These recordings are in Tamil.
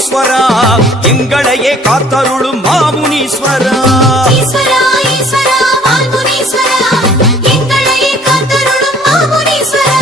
மாமுனீஸ்வரா எங்களையே காத்தருளும் மாமுனீஸ்வரா ஈஸ்வரா ஈஸ்வரா வால்முனீஸ்வரா எங்களையே காத்தருளும் மாமுனீஸ்வரா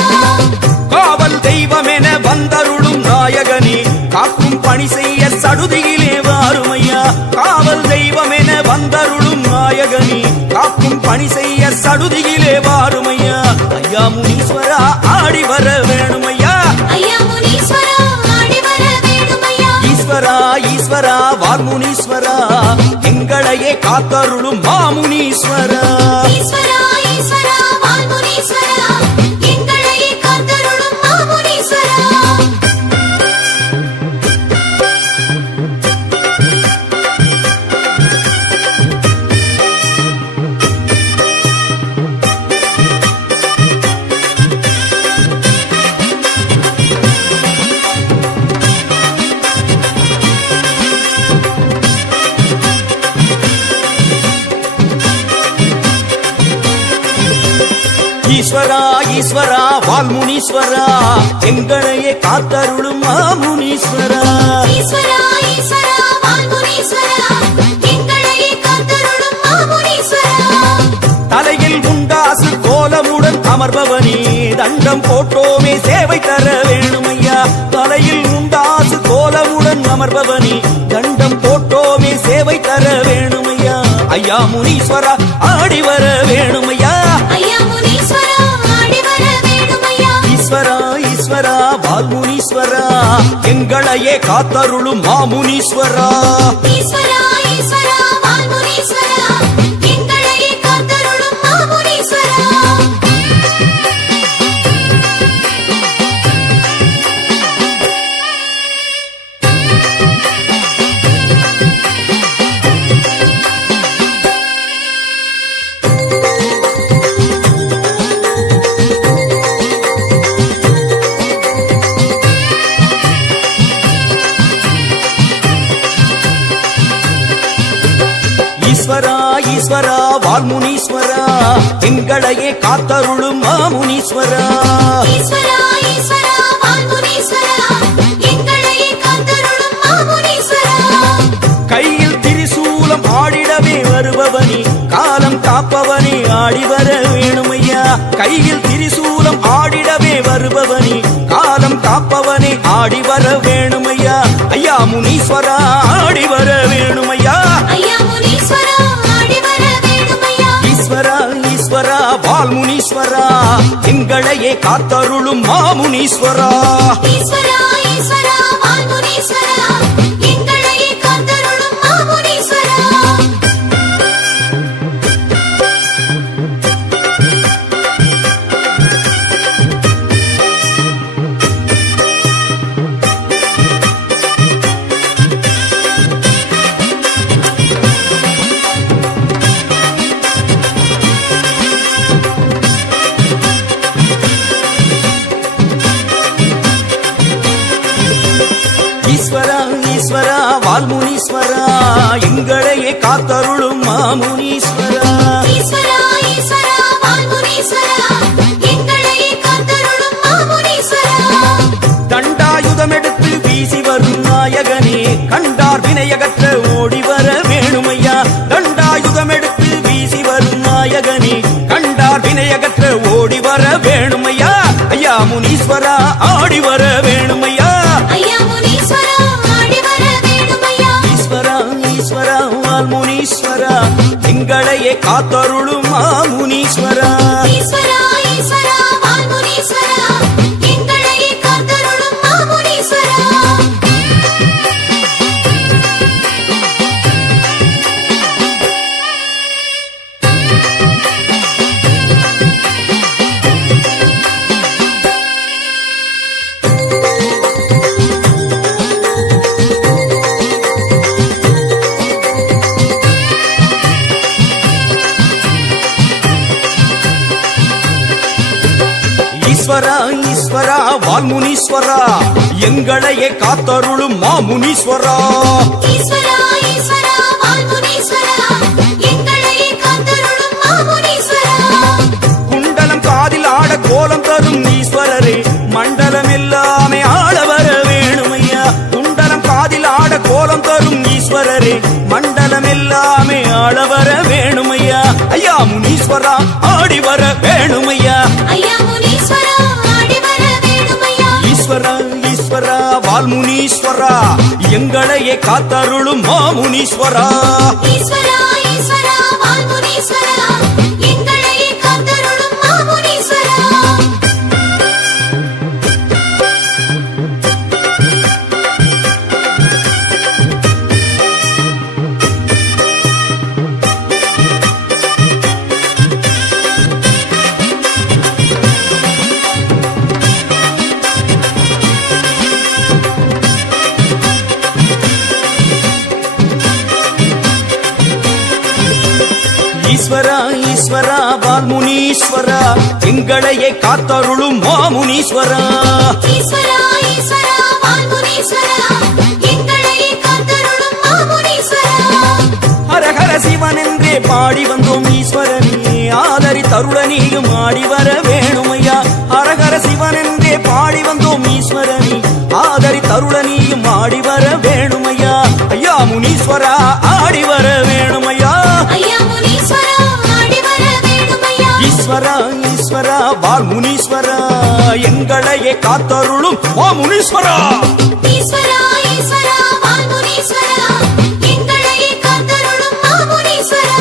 காவல் தெய்வமென வந்தருளும் நாயகனே காக்கும் பணி செய்ய சடுதியிலே வாருமையா காவல் தெய்வமென வந்தருளும் நாயகனே காக்கும் பணி செய்ய சடுதியிலே வாருமையா ஐயா முனீஸ்வரா ஆடி வர வேணுமையா ஐயா முனீஸ்வரா ஆடி வர வேணுமையா ஈஸ்வரா ஈஸ்வரா வால்முனீஸ்வரா எங்களையே காத்தருளும் மாமுனீஸ்வரா ஈஸ்வரா ஈஸ்வரா வால்முனீஸ்வரா எங்களையே காத்தருளும் மாமுனீஸ்வரா ஈஸ்வரா ஈஸ்வரா வால்முனீஸ்வரா எங்களையே காத்தருளும் மாமுனீஸ்வரா ஈஸ்வரா ஈஸ்வரா வால்முனீஸ்வரா எங்களையே காத்தருளும் மாமுனீஸ்வரா தலையில் உண்டாசு கோலமுடன் அமர்பவனே தண்டம் போட்டோமே சேவை தர வேணுமையா தலையில் உண்டாசு கோலமுடன் அமர்பவனே தண்டம் போட்டோமே சேவை தர வேணுமையா ஐயா முனீஸ்வரா ஆடி வர வேணுமையா ஐயா முனீஸ்வரா ஆடி வர வேணுமையா ஈஸ்வரா ஈஸ்வரா வால்முனீஸ்வரா எங்களையே காத்தருளும் மாமுனீஸ்வரா ஈஸ்வரா ஈஸ்வரா வால்முனீஸ்வரா எங்களையே காத்தருளும் மாமுனீஸ்வரா ஈஸ்வரா ஈஸ்வரா வால்முனீஸ்வரா எங்களையே காத்தருளும் மாமுனீஸ்வரா ஈஸ்வரா ஈஸ்வரா வால்முனீஸ்வரா எங்களையே காத்தருளும் மாமுனீஸ்வரா கையில் திரிசூலம் ஆடிடவே வருபவனே காலம் காப்பவனே ஆடி வர வேணுமையா கையில் திரிசூலம் ஆடிடவே வருபவனே காலம் காப்பவனே ஆடி வர வேணுமையா ஐயா முனீஸ்வரா ஆடி வர வேணுமையா ஐயா முனீஸ்வரா ஆடி வர வேணுமையா ஈஸ்வரா ஈஸ்வரா வால்முனீஸ்வரா எங்களையே காத்தருளும் மாமுனீஸ்வரா ஈஸ்வரா ஈஸ்வரா வால்முனீஸ்வரா எங்களையே காத்தருளும் மாமுனீஸ்வரா ஈஸ்வரா ஈஸ்வரா வால்முனீஸ்வரா எங்களையே காத்தருளும் மாமுனீஸ்வரா ஈஸ்வரா ஈஸ்வரா வால்முனீஸ்வரா எங்களையே காத்தருளும் மாமுனீஸ்வரா தண்டாயுதம் எடுத்து வீசி வரும் நாயகனே கண்டார் வினையகற்ற ஓடி வர வேணுமையா தண்டாயுதம் எடுத்து வீசி வரும் நாயகனே கண்டார் வினையகற்ற ஓடி வர வேணுமையா ஐயா முனீஸ்வரா ஆடி வர வேணுமையா ஐயா முனீஸ்வரா ஆடி வர வேணுமையா ஈஸ்வரா ஈஸ்வரா வால்முனீஸ்வரா எங்களையே காத்தருளும் மாமுனீஸ்வரா ஈஸ்வரா ஈஸ்வரா வால்முனீஸ்வரா எங்களையே காத்தருளும் மாமுனீஸ்வரா ஈஸ்வரா ஈஸ்வரா வால்முனீஸ்வரா எங்களையே காத்தருளும் மாமுனீஸ்வரா ஈஸ்வரா ஈஸ்வரா வால்முனீஸ்வரா எங்களையே காத்தருளும் மாமுனீஸ்வரா குண்டலம் காதில் ஆட கோலம் தரும் ஈஸ்வரரே மண்டலம் எல்லாமே ஆள வர வேணுமையா குண்டலம் காதில் கோலம் தரும் ஈஸ்வரரே மண்டலம் எல்லாமே ஆள வர வேணுமையா ஐயா முனீஸ்வரா ஆடி வர வேணுமையா ஐயா முனீஸ்வரா ஆடி வர வேணுமையா ஈஸ்வரா ஈஸ்வரா வால்முனீஸ்வரா எங்களையே காத்தருளும் மாமுனீஸ்வரா ஈஸ்வரா ஈஸ்வரா வால்முனீஸ்வரா எங்களையே காத்தருளும் மாமுனீஸ்வரா ஈஸ்வரா ஈஸ்வரா வால்முனீஸ்வரா எங்களையே காத்தருளும் மாமுனீஸ்வரா ஈஸ்வரா ஈஸ்வரா வால்முனீஸ்வரா எங்களையே காத்தருளும் மாமுனீஸ்வரா ஹரஹர சிவன் என்றே பாடி வந்தோம் ஈஸ்வரனே ஆதரி தருளனியும் ஆடி வர வேணுமையா ஹரஹர சிவன் என்றே பாடி வந்தோம் ஈஸ்வரனே ஆதரி தருளனியும் ஆடி வர வேணுமையா ஐயா முனீஸ்வரா ஆடி வர வேணுமையா ஐயா முனீஸ்வரா ஆடி வர வேணுமையா ஈஸ்வரா ஈஸ்வரா வால்முனீஸ்வரா எங்களையே காத்தருளும் மாமுனீஸ்வரா ஈஸ்வரா ஈஸ்வரா வால்முனீஸ்வரா எங்களையே காத்தருளும் மாமுனீஸ்வரா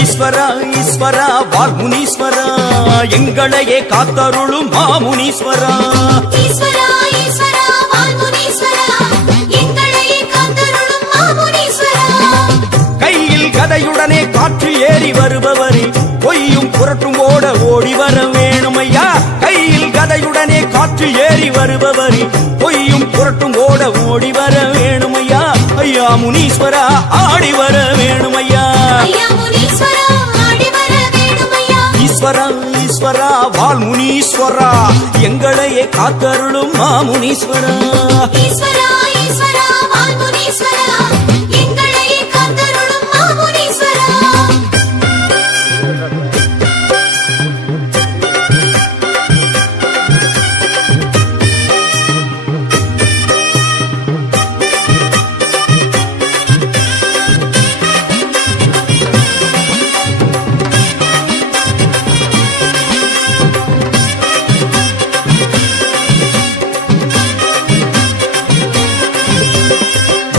ஈஸ்வரா ஈஸ்வரா வால்முனீஸ்வரா எங்களையே காத்தருளும் மாமுனீஸ்வரா ஈஸ்வரா ஈஸ்வரா வால்முனீஸ்வரா எங்களையே காத்தருளும் மாமுனீஸ்வரா கையில் கதையுடனே காற்று ஏறி வருபவரே பொய்யும் புரட்டும் ஓட ஓடி வர வேணுமையா கையில் கதையுடனே காற்று ஏறி வருபவரே பொய்யும் புரட்டும் ஓட ஓடி வர வேணுமையா ஐயா முனீஸ்வரா ஆடி வர வேணுமையா ஐயா முனீஸ்வரா ஆடி வர வேணுமையா ஈஸ்வரா ஈஸ்வரா வால்முனீஸ்வரா எங்களையே காத்தருளும் மாமுனீஸ்வரா ஈஸ்வரா ஈஸ்வரா வால்முனீஸ்வரா எங்களையே காத்தருளும் மாமுனீஸ்வரா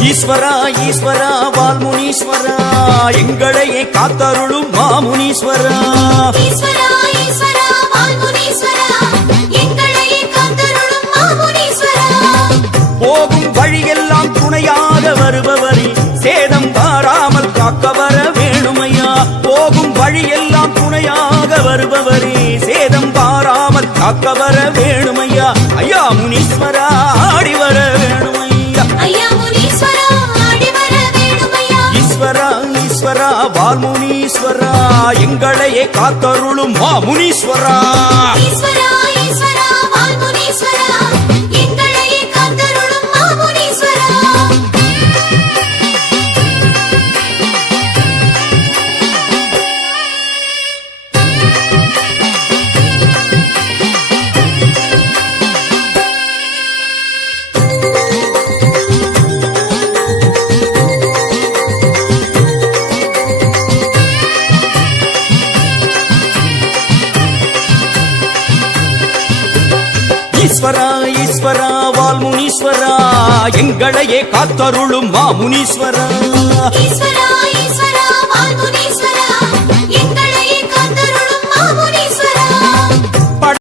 ஈஸ்வரா ஈஸ்வரா வால்முனீஸ்வரா எங்களையே காத்தருளும் மாமுனீஸ்வரா ஈஸ்வரா ஈஸ்வரா வால்முனீஸ்வரா எங்களையே காத்தருளும் மாமுனீஸ்வரா போகும் வழியெல்லாம் துணையாக வருபவரே சேதம் வாராமல் காக்க வர வேணுமையா போகும் வழியெல்லாம் துணையாக வருபவரே சேதம் வாராமல் காக்க வர வேணுமையா ஐயா முனீஸ்வரா ஆடி வர வேணுமையா ஐயா முனீஸ்வரா ஆடி வர வேணுமையா ஈஸ்வரா ஈஸ்வரா வால்முனீஸ்வரா எங்களையே காத்தருளும் மாமுனீஸ்வரா ஈஸ்வரா ஈஸ்வரா வால்முனீஸ்வரா எங்களையே காத்தருளும் மாமுனீஸ்வரா ஈஸ்வரா ஈஸ்வரா வால்முனீஸ்வரா எங்களையே காத்தருளும் மாமுனீஸ்வரா ஈஸ்வரா